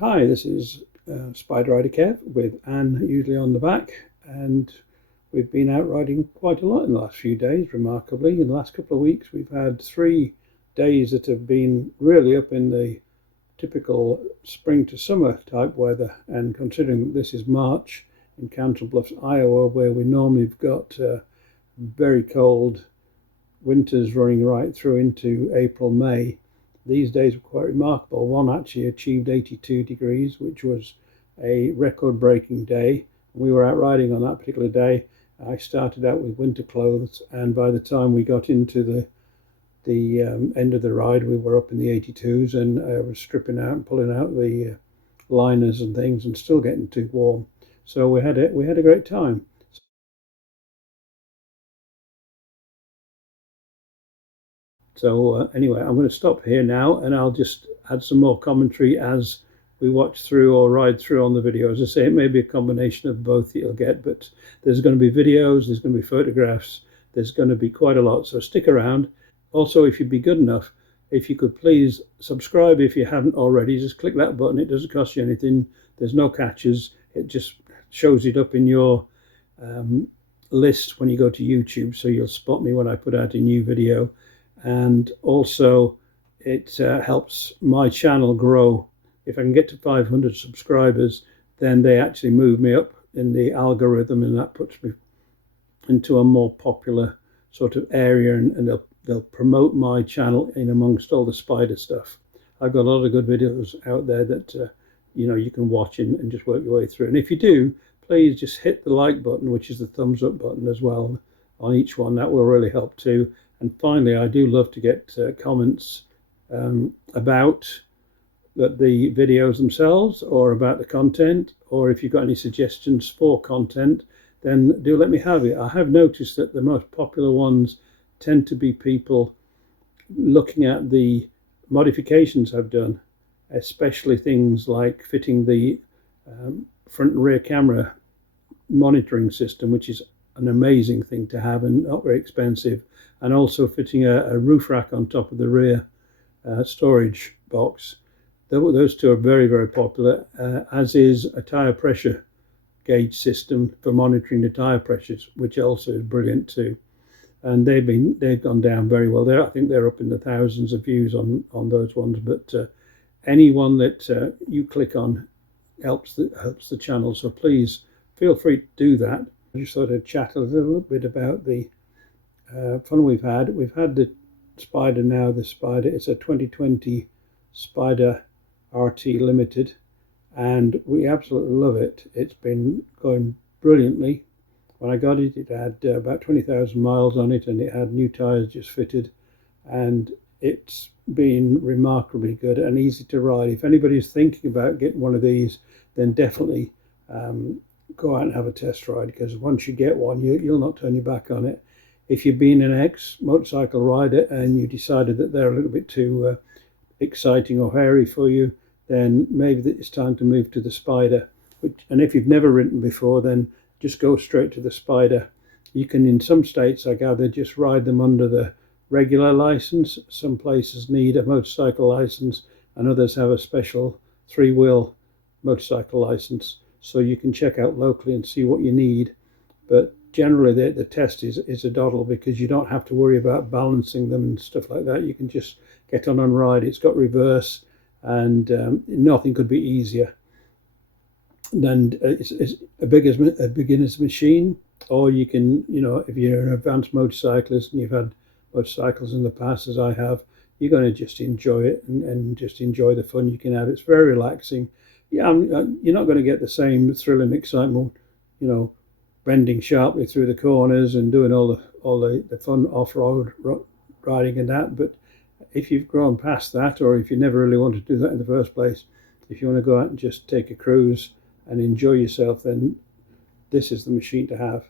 Hi, this is Spyder Rider Kev with Anne usually on the back, and we've been out riding quite a lot in the last few days, remarkably. In the last couple of weeks we've had 3 days that have been really up in the typical spring to summer type weather, and considering that this is March in Council Bluffs, Iowa, where we normally have got very cold winters running right through into April, May. These days were quite remarkable. One actually achieved 82 degrees, which was a record-breaking day. We were out riding on that particular day. I started out with winter clothes, and by the time we got into the end of the ride, we were up in the 82s, and I was stripping out and pulling out the liners and things, and still getting too warm. So we had a great time. So anyway, I'm going to stop here now, and I'll just add some more commentary as we watch through or ride through on the video. As I say, it may be a combination of both that you'll get, but there's going to be videos, there's going to be photographs, there's going to be quite a lot, so stick around. Also, if you'd be good enough, if you could please subscribe if you haven't already. Just click that button. It doesn't cost you anything. There's no catches. It just shows it up in your list when you go to YouTube, so you'll spot me when I put out a new video. And also it helps my channel grow. If I can get to 500 subscribers, then they actually move me up in the algorithm, and that puts me into a more popular sort of area, and they'll promote my channel in amongst all the Spyder stuff. I've got a lot of good videos out there that you can watch and just work your way through. And if you do, please just hit the like button, which is the thumbs up button as well, on each one. That will really help too. And finally, I do love to get comments about the videos themselves, or about the content, or if you've got any suggestions for content, then do let me have it. I have noticed that the most popular ones tend to be people looking at the modifications I've done, especially things like fitting the front and rear camera monitoring system, which is an amazing thing to have and not very expensive, and also fitting a roof rack on top of the rear storage box. Those two are very, very popular, as is a tire pressure gauge system for monitoring the tire pressures, which also is brilliant too. And they've gone down very well there. I think they're up in the thousands of views on those ones. But any one that you click on helps the channel. So please feel free to do that. I just thought I'd chat a little bit about the fun we've had. We've had the Spyder now. The Spyder, it's a 2020 Spyder RT Limited, and we absolutely love it. It's been going brilliantly. When I got it, it had about 20,000 miles on it, and it had new tires just fitted, and it's been remarkably good and easy to ride. If anybody's thinking about getting one of these, then definitely go out and have a test ride, because once you get one, you'll not turn your back on it. If you've been an ex-motorcycle rider and you decided that they're a little bit too exciting or hairy for you, then maybe it's time to move to the Spyder. And if you've never ridden before, then just go straight to the Spyder. You can, in some states, I gather, just ride them under the regular license. Some places need a motorcycle license, and others have a special 3-wheel motorcycle license. So you can check out locally and see what you need. But generally the test is a doddle, because you don't have to worry about balancing them and stuff like that. You can just get on and ride. It's got reverse, and nothing could be easier. And it's a beginner's machine, or you can, if you're an advanced motorcyclist and you've had motorcycles in the past, as I have, you're going to just enjoy it and just enjoy the fun you can have. It's very relaxing. Yeah, you're not going to get the same thrill and excitement, bending sharply through the corners and doing all the fun off-road riding and that. But if you've grown past that, or if you never really wanted to do that in the first place, if you want to go out and just take a cruise and enjoy yourself, then this is the machine to have.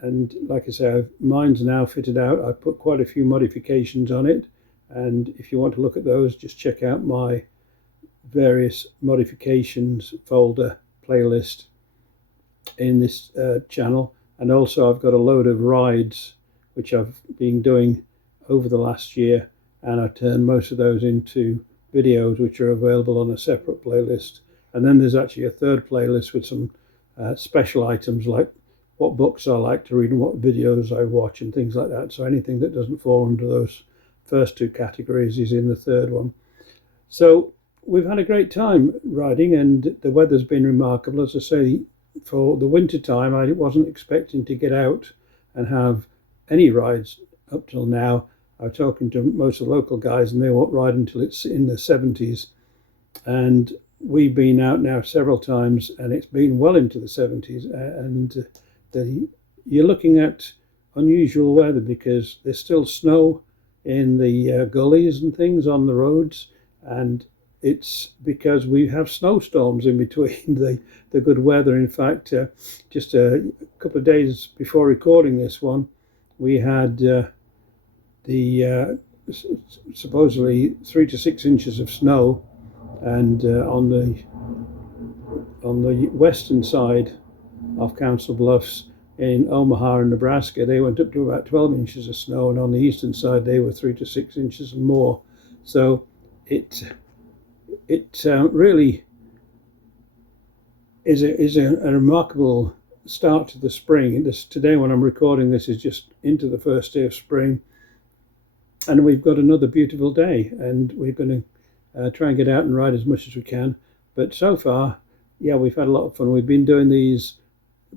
And like I say, mine's now fitted out. I've put quite a few modifications on it, and if you want to look at those, just check out my various modifications folder playlist in this channel. And also I've got a load of rides which I've been doing over the last year, and I turned most of those into videos which are available on a separate playlist. And then there's actually a third playlist with some special items like what books I like to read and what videos I watch and things like that. So anything that doesn't fall under those first two categories is in the third one. So we've had a great time riding, and the weather's been remarkable. As I say, for the winter time, I wasn't expecting to get out and have any rides up till now. I was talking to most of the local guys, and they won't ride until it's in the 70s. And we've been out now several times, and it's been well into the 70s. And you're looking at unusual weather because there's still snow in the gullies and things on the roads, and it's because we have snowstorms in between the good weather. In fact, just a couple of days before recording this one, we had supposedly 3 to 6 inches of snow, and on the western side of Council Bluffs in Omaha in Nebraska, they went up to about 12 inches of snow, and on the eastern side they were 3 to 6 inches and more. So it really is a remarkable start to the spring. Today, when I'm recording this, is just into the first day of spring, and we've got another beautiful day, and we're going to try and get out and ride as much as we can. But so far, yeah, we've had a lot of fun. We've been doing these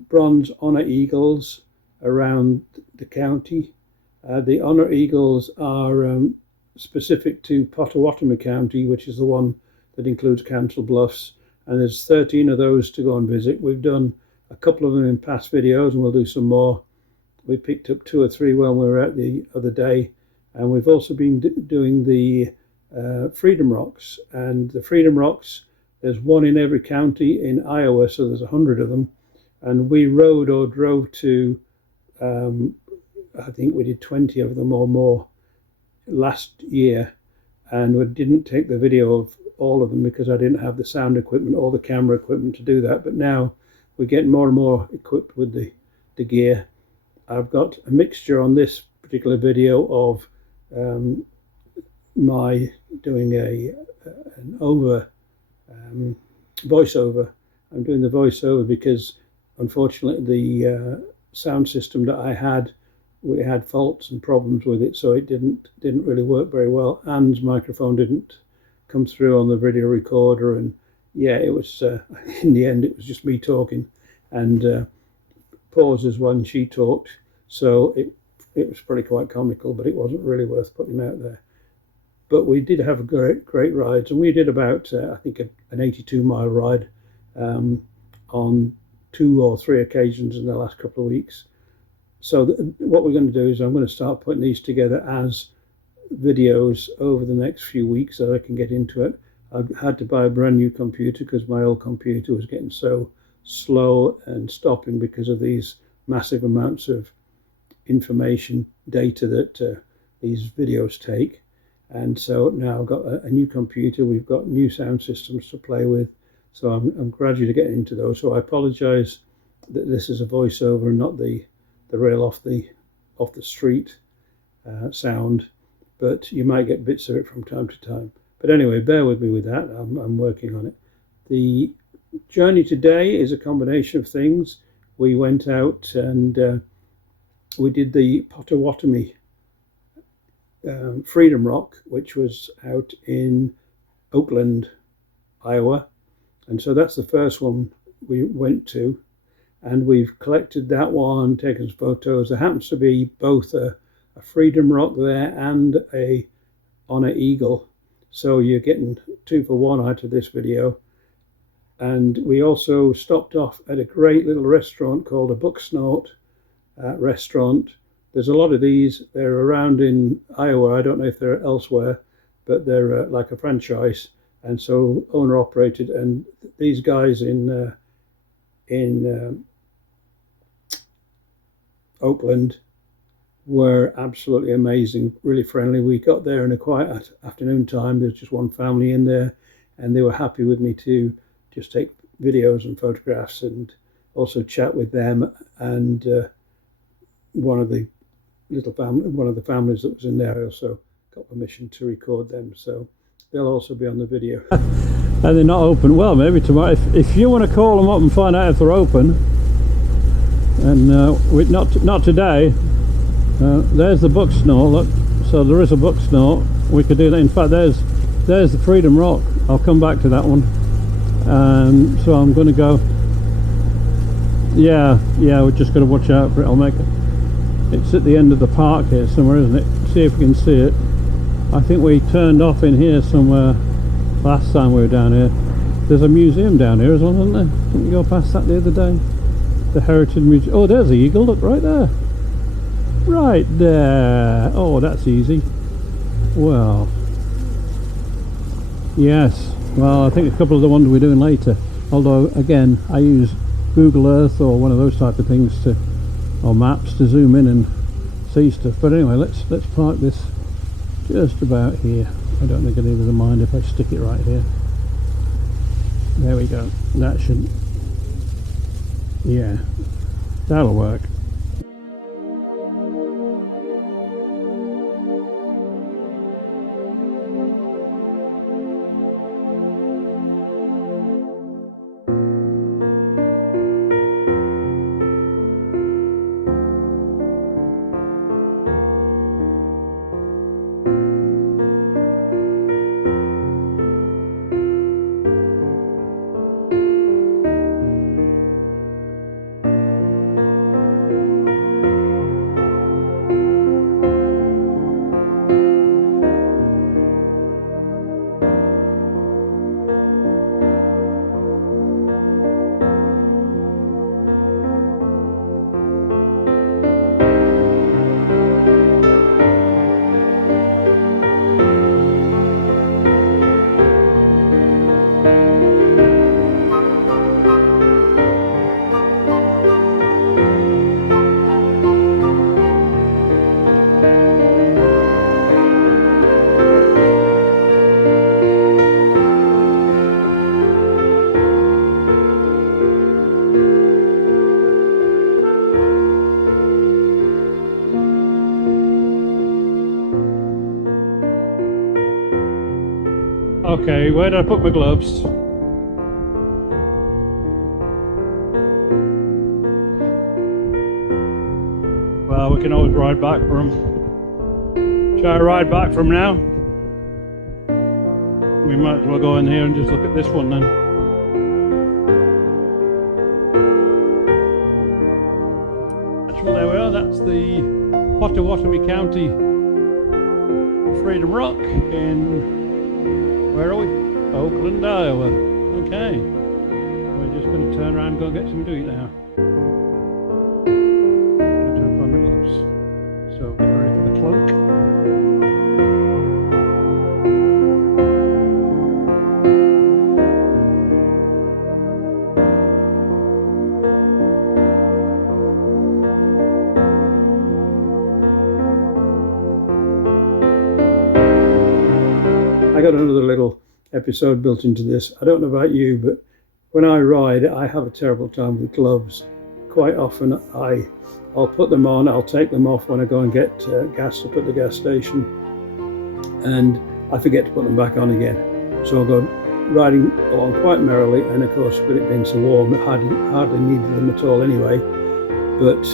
bronze Honor Eagles around the county. The Honor Eagles are specific to Potawatomi County, which is the one that includes Council Bluffs, and there's 13 of those to go and visit. We've done a couple of them in past videos, and we'll do some more. We picked up 2 or 3 when we were out the other day, and we've also been doing the Freedom Rocks. And the Freedom Rocks, there's one in every county in Iowa, so there's 100 of them. And we rode or drove to, I think we did 20 of them or more last year, and we didn't take the video of all of them because I didn't have the sound equipment or the camera equipment to do that. But now we're getting more and more equipped with the gear. I've got a mixture on this particular video of my doing an voiceover. I'm doing the voiceover because unfortunately the sound system that we had faults and problems with it, so it didn't really work very well. Anne's microphone didn't come through on the video recorder, and yeah, it was in the end it was just me talking and pauses when she talked, so it was probably quite comical, but it wasn't really worth putting out there. But we did have great rides, and we did about I think an 82-mile ride on 2 or 3 occasions in the last couple of weeks. So what we're going to do is I'm going to start putting these together as videos over the next few weeks so I can get into it. I've had to buy a brand new computer because my old computer was getting so slow and stopping because of these massive amounts of information data that these videos take. And so now I've got a new computer, we've got new sound systems to play with, so I'm gradually getting into those. So I apologize that this is a voiceover and not the rail off the street sound, but you might get bits of it from time to time. But anyway, bear with me with that. I'm working on it. The journey today is a combination of things. We went out and we did the Potawatomi Freedom Rock, which was out in Oakland, Iowa, and so that's the first one we went to, and we've collected that one, taken some photos. There happens to be both a Freedom Rock there and a Honor Eagle, so you're getting 2 for 1 out of this video. And we also stopped off at a great little restaurant called a Bucksnort restaurant. There's a lot of these. They're around in Iowa. I don't know if they're elsewhere, but they're like a franchise, and so owner operated. And these guys in Oakland were absolutely amazing, really friendly. We got there in a quiet afternoon time. There's just one family in there, and they were happy with me to just take videos and photographs and also chat with them. And one of the families that was in there, I also got permission to record them, so they'll also be on the video. and they're not open. Well, maybe tomorrow. If you want to call them up and find out if they're open, and not today. There's the book snort. Look, so there is a book snort. We could do that. In fact, there's the Freedom Rock. I'll come back to that one. So I'm going to go. Yeah, we're just going to watch out for it. I'll make it. It's at the end of the park here somewhere, isn't it? See if we can see it. I think we turned off in here somewhere last time we were down here. There's a museum down here as well, isn't there? Didn't we go past that the other day? The Heritage Museum. Oh, there's the eagle. Look, right there. Right there. Oh, that's easy. Well, yes. Well, I think a couple of the ones we're doing later. Although, again, I use Google Earth or one of those type of things or maps to zoom in and see stuff. But anyway, let's park this just about here. I don't think anybody's will mind if I stick it right here. There we go. That should, yeah, that'll work. Okay, where did I put my gloves? Well, we can always ride back from them. Shall I ride back from now? We might as well go in here and just look at this one then. Well, there we are. That's the Pottawatomie County Freedom Rock in, where are we? Oakland, Iowa. Okay. We're just going to turn around and go get some to eat now. I'm going to find my gloves. So get ready for the cloak. I got another little episode built into this. I don't know about you, but when I ride, I have a terrible time with gloves. Quite often I'll put them on, I'll take them off when I go and get gas up at the gas station, and I forget to put them back on again. So I'll go riding along quite merrily, and of course with it being so warm, I hardly needed them at all anyway. But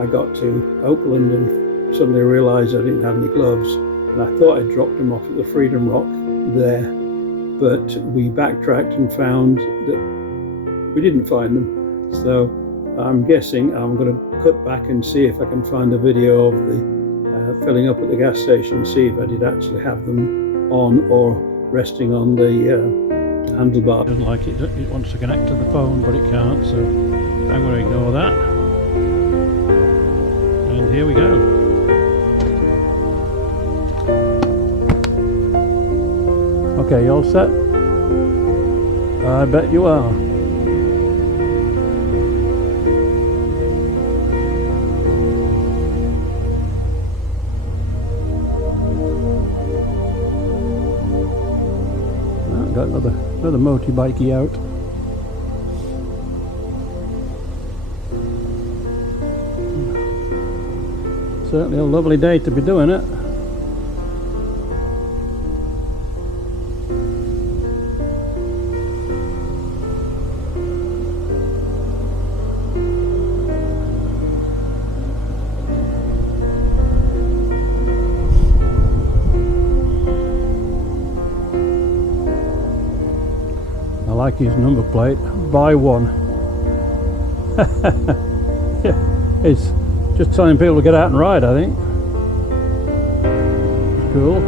I got to Oakland and suddenly realised I didn't have any gloves, and I thought I dropped them off at the Freedom Rock there, but we backtracked and found that we didn't find them. So I'm guessing I'm going to cut back and see if I can find a video of the filling up at the gas station, see if I did actually have them on or resting on the handlebar. It doesn't like it. It wants to connect to the phone, but it can't, so I'm going to ignore that. And here we go. Okay, you all set? I bet you are. Got another motorbikey out. Certainly a lovely day to be doing it. like his number plate. Buy one. Yeah, it's just telling people to get out and ride, I think. It's cool.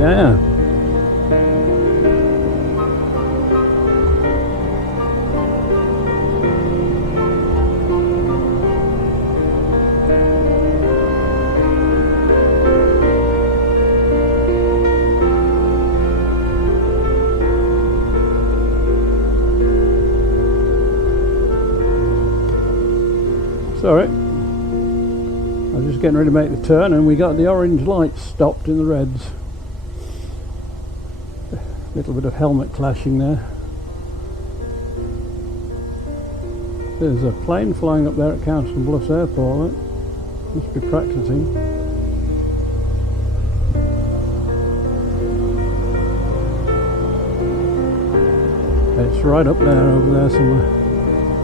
Yeah. Sorry, I was just getting ready to make the turn and we got the orange lights stopped in the reds. A little bit of helmet clashing there. There's a plane flying up there at Council Bluffs Airport. Must be practicing. It's right up there, over there somewhere.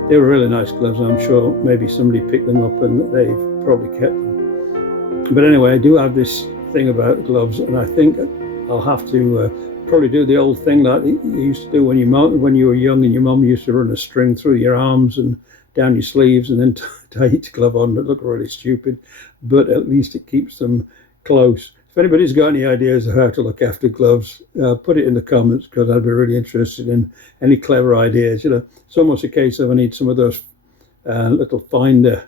They were really nice gloves. I'm sure maybe somebody picked them up and they've probably kept them. But anyway, I do have this thing about gloves, and I think I'll have to probably do the old thing like you used to do when you were young, and your mum used to run a string through your arms and down your sleeves and then tie each glove on. It looked really stupid, but at least it keeps them close. If anybody's got any ideas of how to look after gloves, put it in the comments, because I'd be really interested in any clever ideas. You know, it's almost a case of I need some of those little finder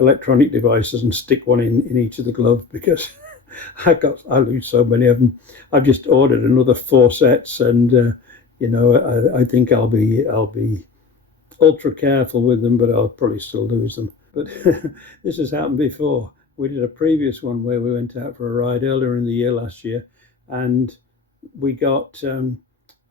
electronic devices and stick one in each of the gloves, because I lose so many of them. I've just ordered another 4 sets, and you know, I think I'll be ultra careful with them, but I'll probably still lose them. But this has happened before. We did a previous one where we went out for a ride earlier in the year last year, and we got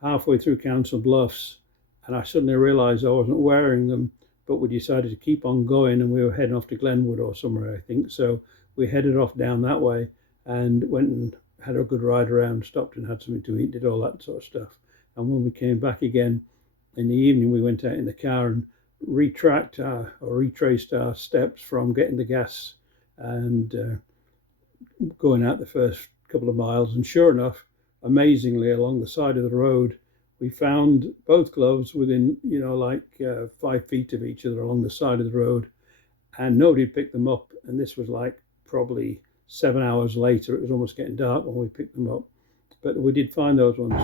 halfway through Council Bluffs, and I suddenly realized I wasn't wearing them, but we decided to keep on going, and we were heading off to Glenwood or somewhere, I think. So we headed off down that way and went and had a good ride around, stopped and had something to eat, did all that sort of stuff. And when we came back again in the evening, we went out in the car and retraced our steps from getting the gas and going out the first couple of miles. And sure enough, amazingly, along the side of the road, we found both gloves within, you know, like 5 feet of each other along the side of the road, and nobody picked them up. And this was like probably 7 hours later. It was almost getting dark when we picked them up, but we did find those ones.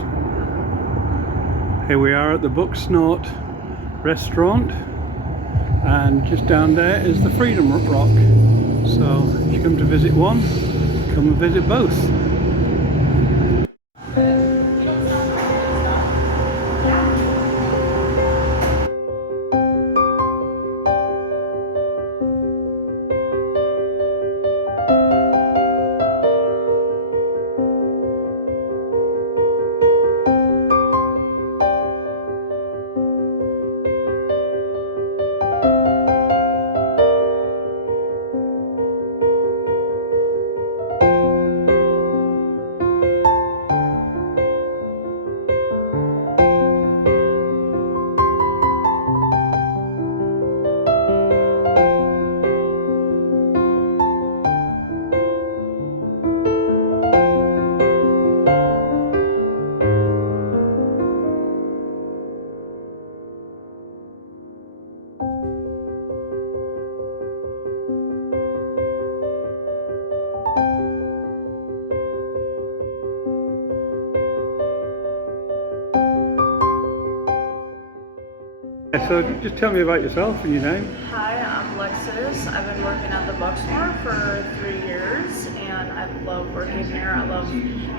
Here we are at the Bucksnort restaurant, and just down there is the Freedom Rock. So if you come to visit one, come and visit both. So just tell me about yourself and your name. Hi, I'm Lexus. I've been working at the Bucksnort for 3 years, and I love working here. I love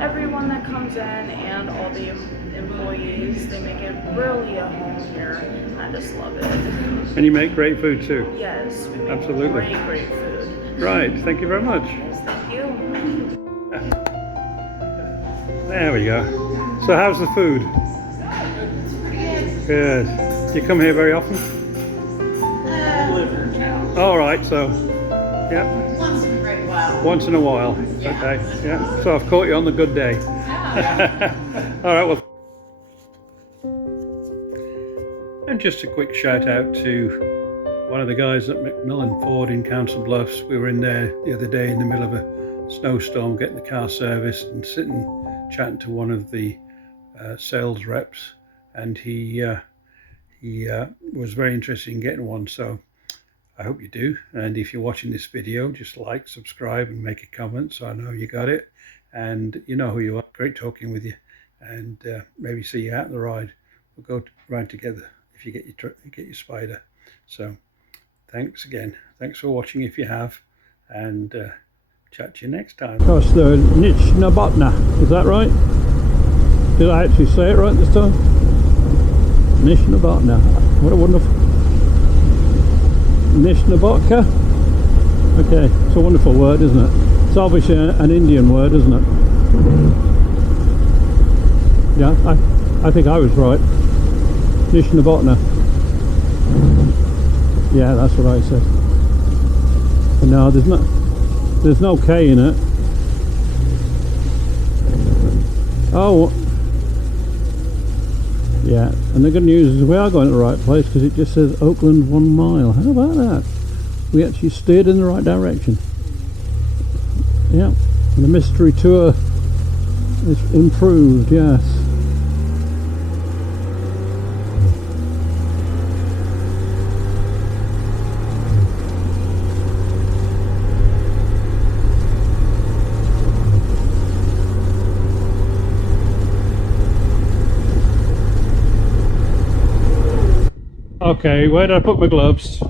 everyone that comes in and all the employees. They make it really a home here. I just love it. And you make great food too. Yes, we make Absolutely. great food. Right, thank you very much. Yes, thank you. There we go. So how's the food? Good. Do you come here very often? All right, so yeah. Once in a great while. Once in a while. Yeah. Okay. Yeah. So I've caught you on the good day. All right. Well. And just a quick shout out to one of the guys at McMillan Ford in Council Bluffs. We were in there the other day in the middle of a snowstorm, getting the car serviced and sitting chatting to one of the sales reps, and he was very interested in getting one. So I hope you do, and if you're watching this video, just like, subscribe and make a comment so I know you got it, and you know who you are. Great talking with you, and maybe see you out on the ride. We'll go ride together if you get your Spyder. So thanks again, thanks for watching if you have, and chat to you next time. Gosh, the Nishnabotna, is that right? Did I actually say it right this time? Nishnabotna, what a wonderful... Nishnabotka? Okay, it's a wonderful word, isn't it? It's obviously an Indian word, isn't it? Yeah, I think I was right. Nishnabotna. Yeah, that's what I said. But no, there's no K in it. Oh, yeah, and the good news is we are going to the right place, because it just says Oakland 1 mile. How about that? We actually steered in the right direction. Yeah, and the mystery tour is improved, yes. Okay, where did I put my gloves?